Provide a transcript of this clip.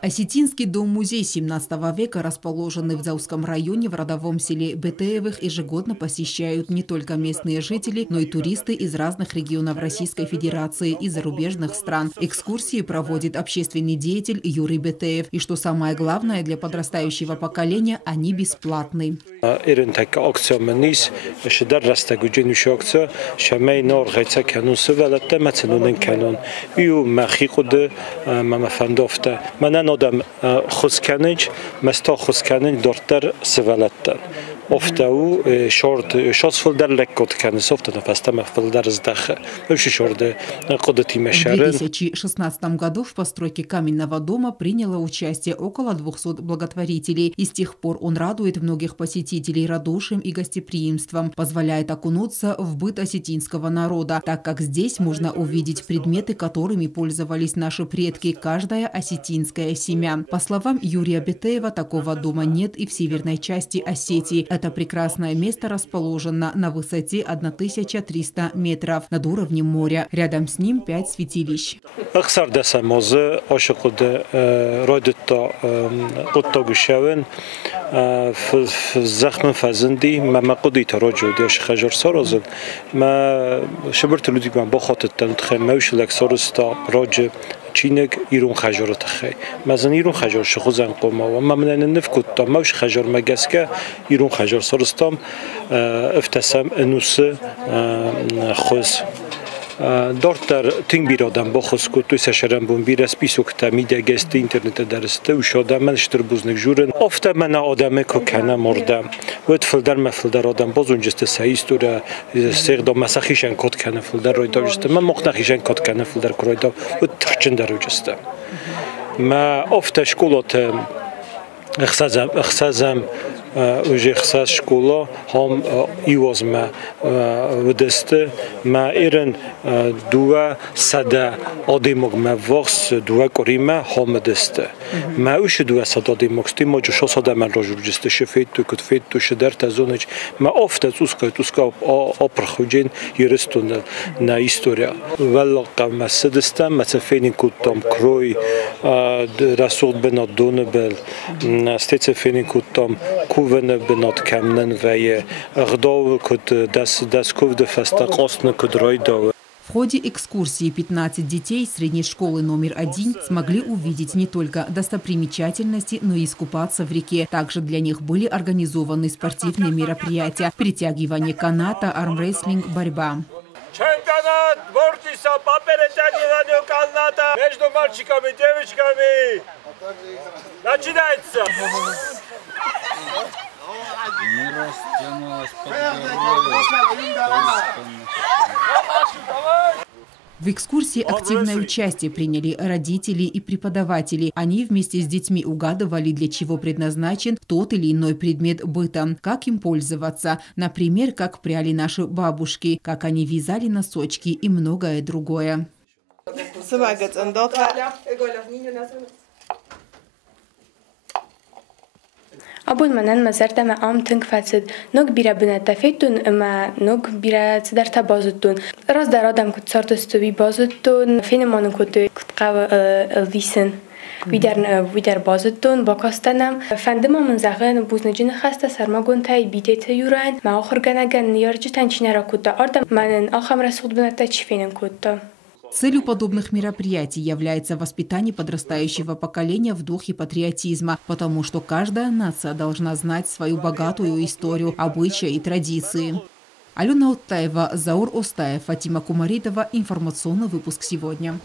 Осетинский дом-музей 17 века, расположенный в Заузском районе в родовом селе Бетеевых, ежегодно посещают не только местные жители, но и туристы из разных регионов Российской Федерации и зарубежных стран. Экскурсии проводит общественный деятель Юрий Бетеев. И что самое главное для подрастающего поколения, они бесплатны. نادم خسکنج مستا خسکنج دورتر سوالتن افتاو شورد شاس فلدر لکوت کنه سوفت نفستم فلدر زدخه وش شورد قدرتي مشارن. В 2016 году в постройке каменного дома приняло участие около 200 благотворителей. И с тех пор он радует многих посетителей радушием и гостеприимством, позволяет окунуться в быт осетинского народа, так как здесь можно увидеть предметы, которыми пользовались наши предки, каждая осетинская семья. По словам Юрия Бетеева, такого дома нет и в северной части Осетии. Это прекрасное место расположено на высоте 1300 метров над уровнем моря. Рядом с ним 5 святилищ. زخم فزندی ما قدی تراجع دیش خجار سرازن ما شبرت لودی من با خاطر تنتخموش لکسارستا راجع چینک ایرون خجارت خی مثلا ایرون خجار شخوزن قوم و ما من نفکت تا موش خجار مگسکه ایرون خجار سرستام افتسم انوس خوز دارتر تیم بیرادم با خود توی سشرم بون بیرس بیسوک تمیده گست اینترنت درسته و شادم من اشتر بزنگ جورن افته من آدمه که کنه مردم و اتفلدر مفلدر آدم باز اونجسته سعیست و سیغدا مسخیشن کد کنه فلدر روی داشته من مقنخیشن کد کنه فلدر کروی دا و تخچن در روجسته ما افته شکولات اخسازم وجه خصاص شکولا هم ایواز ما ودسته ما ایران دوا صدا آدمگ ما وقت دوا کریمه هم دسته ما اوش دوا صدا آدمگستی ما جو شصد من راجور جسته شفیت تو کت فیت تو شدر تزونج ما افتاد اوسکا آپرخوجین یرستون نا استوریا ولی قم سدستم مثل فینی کتام کروی رسول بنا دونبل استیت فینی کتام کوون بنات کمنن و غداو کد دست کوفد فستا قاصن کد رای داو. В ходе экскурсии 15 детей средней школы номер 1 смогли увидеть не только достопримечательности, но и искупаться в реке. Также для них были организованы спортивные мероприятия: перетягивание каната, армрестлинг, борьба. Чемпионат Бортиса по перетягиванию каната между мальчиками и девочками начинается. В экскурсии активное участие приняли родители и преподаватели. Они вместе с детьми угадывали, для чего предназначен тот или иной предмет быта, как им пользоваться, например, как пряли наши бабушки, как они вязали носочки и многое другое. أبون منن مزرت ما عم تنكفت نوك بيرا بنتفيتون ما نوك بيرا تدرت بازتون راز درادم كنت صارت استوي بازتون فين ما نكنت قو الديسن ويدر بازتون باكستانم فندم من زغن بوزنجين خسته سرما گنتای بیت یوران ما آخر گنگن یارج تنچینه را کتا آردم من آخر رسول بنت چفینن کتا. Целью подобных мероприятий является воспитание подрастающего поколения в духе патриотизма, потому что каждая нация должна знать свою богатую историю, обычаи и традиции. Алена Оттаева, Заур Остаев, Фатима Кумаритова. Информационный выпуск сегодня.